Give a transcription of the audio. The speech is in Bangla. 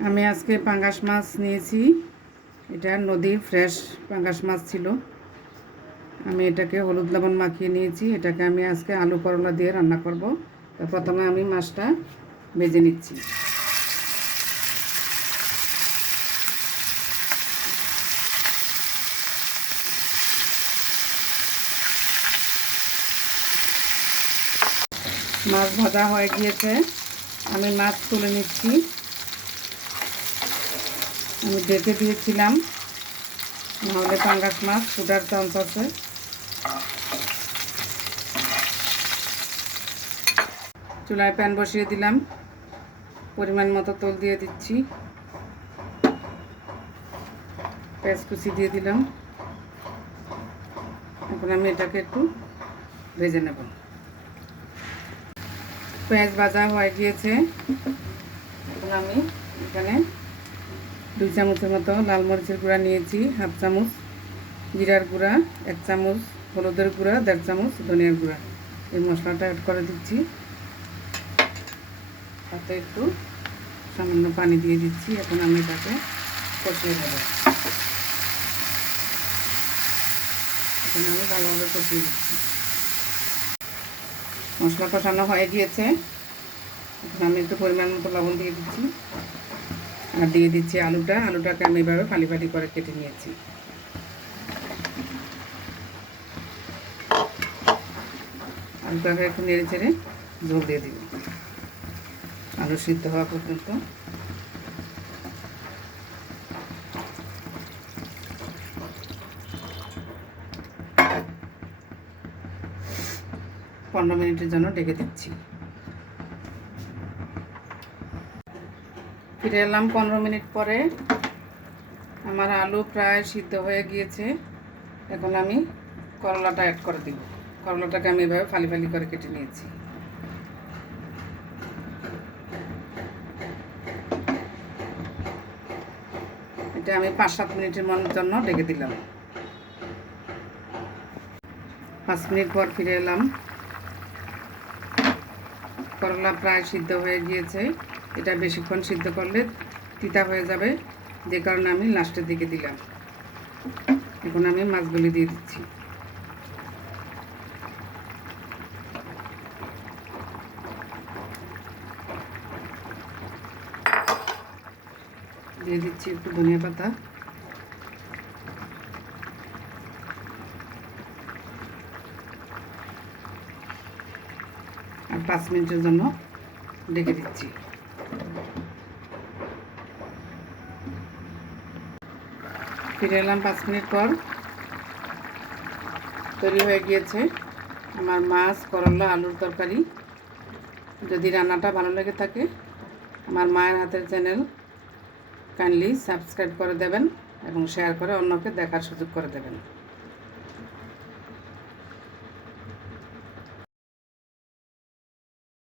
আমি আজকে পাঙ্গাস মাছ নিয়েছি। এটা নদীর ফ্রেশ পাঙ্গাস মাছ ছিল। আমি এটাকে হলুদ লবণ মাখিয়ে নিয়েছি। এটাকে আমি আজকে আলু করলা দিয়ে রান্না করব। তো প্রথমে আমি মাছটা ভেজে নিচ্ছি। মাছ ভাজা হয়ে গিয়েছে, আমি মাছ তুলে নিচ্ছি। আমি ঢেকে দিয়েছিলাম, নাহলে পাঙ্গাস মাছ ফুটার চান্স আছে। চুলায় প্যান বসিয়ে দিলাম, পরিমাণ মতো তেল দিয়ে দিচ্ছি, পেঁয়াজ কুচি দিয়ে দিলাম। এখন আমি এটাকে একটু ভেজে নেব। পেঁয়াজ ভাজা হয়ে গিয়েছে, এখন আমি এখানে 2 চামচের মতো লাল মরিচের গুঁড়া নিয়েছি, হাফ চামচ জিরার গুঁড়া, 1 চামচ হলুদের গুঁড়া, 1.5 চামচ ধনিয়ার গুঁড়া। এই মশলাটা অ্যাড করে দিচ্ছি। তাতে একটু সামান্য পানি দিয়ে দিচ্ছি। এখন আমি এটাকে কষিয়ে নেব। এখন আমি ভালোভাবে কষিয়ে দিচ্ছি। মশলা কষানো হয়ে গিয়েছে, এখন আমি একটু পরিমাণ মতো লবণ দিয়ে দিচ্ছি আর দিয়ে দিচ্ছি আলুটাকে আমি এভাবে ফালি ফালি করে কেটে নিয়েছি। আলুটাকে একটু নেড়ে চেড়ে ঝোল দিয়ে দিব আলু সিদ্ধ হওয়া পর্যন্ত। পনেরো মিনিটের জন্য ঢেকে দিচ্ছি। ফিরে এলাম 15 মিনিট পরে। আমার আলু প্রায় সিদ্ধ হয়ে গিয়েছে। এখন আমি করলাটা অ্যাড করে দিব। করলাটাকে আমি এভাবে ফালি ফালি করে কেটে নিয়েছি। এটা আমি 5-7 মিনিটের জন্য ঢেকে দিলাম। 5 মিনিট পর ফিরে এলাম। করলা প্রায় সিদ্ধ হয়ে গিয়েছে। এটা বেশিক্ষণ সিদ্ধ করলে তিতা হয়ে যাবে, যে কারণে আমি লাস্টের দিকে দিলাম। এখন আমি মাছগুলি দিয়ে দিচ্ছি। দিয়ে দিচ্ছি একটু ধনিয়া পাতা, আর 5 মিনিটের জন্য ঢেকে দিচ্ছি। ফিরে এলাম 5 মিনিট পর। তৈরি হয়ে গিয়েছে আমার মাছ করলা আলুর তরকারি। যদি রান্নাটা ভালো লেগে থাকে, আমার মায়ের হাতের চ্যানেল কাইন্ডলি সাবস্ক্রাইব করে দেবেন এবং শেয়ার করে অন্যকে দেখার সুযোগ করে দেবেন।